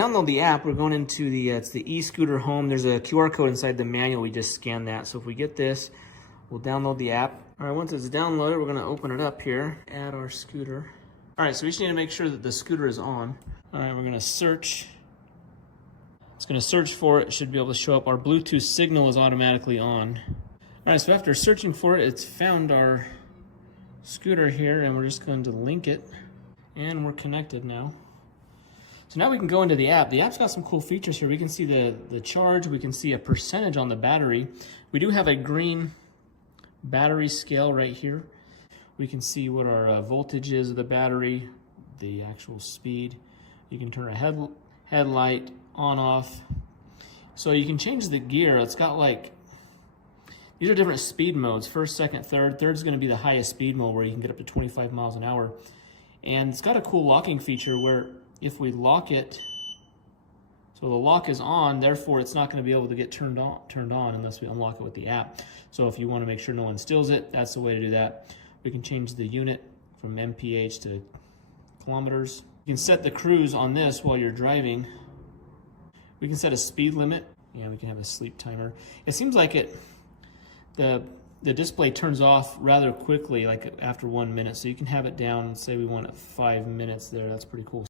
Download the app. We're going into the it's the e-scooter home. There's a QR code inside the manual. We just scanned that. So if we get this, we'll download the app. All right, once it's downloaded, we're gonna open it up here, add our scooter. All right, so we just need to make sure that the scooter is on. All right, we're gonna search. It's gonna search for it. It should be able to show up. Our Bluetooth signal is automatically on. All right, so after searching for it, it's found our scooter here, and we're just going to link it, and we're connected now. So now we can go into the app. The app's got some cool features here. We can see the charge. We can see a percentage on the battery. We do have a green battery scale right here. We can see what our voltage is of the battery, the actual speed. You can turn a headlight on, off. So you can change the gear. It's got like, these are different speed modes. First, second, third. Third's gonna be the highest speed mode where you can get up to 25 miles an hour. And it's got a cool locking feature where if we lock it, so the lock is on, therefore it's not going to be able to get turned on unless we unlock it with the app. So if you want to make sure no one steals it, that's the way to do that. We can change the unit from mph to kilometers. You can set the cruise on this while you're driving. We can set a speed limit. Yeah, we can have a sleep timer. It seems like the display turns off rather quickly, like after 1 minute. So you can have it down, say we want it 5 minutes there. That's pretty cool.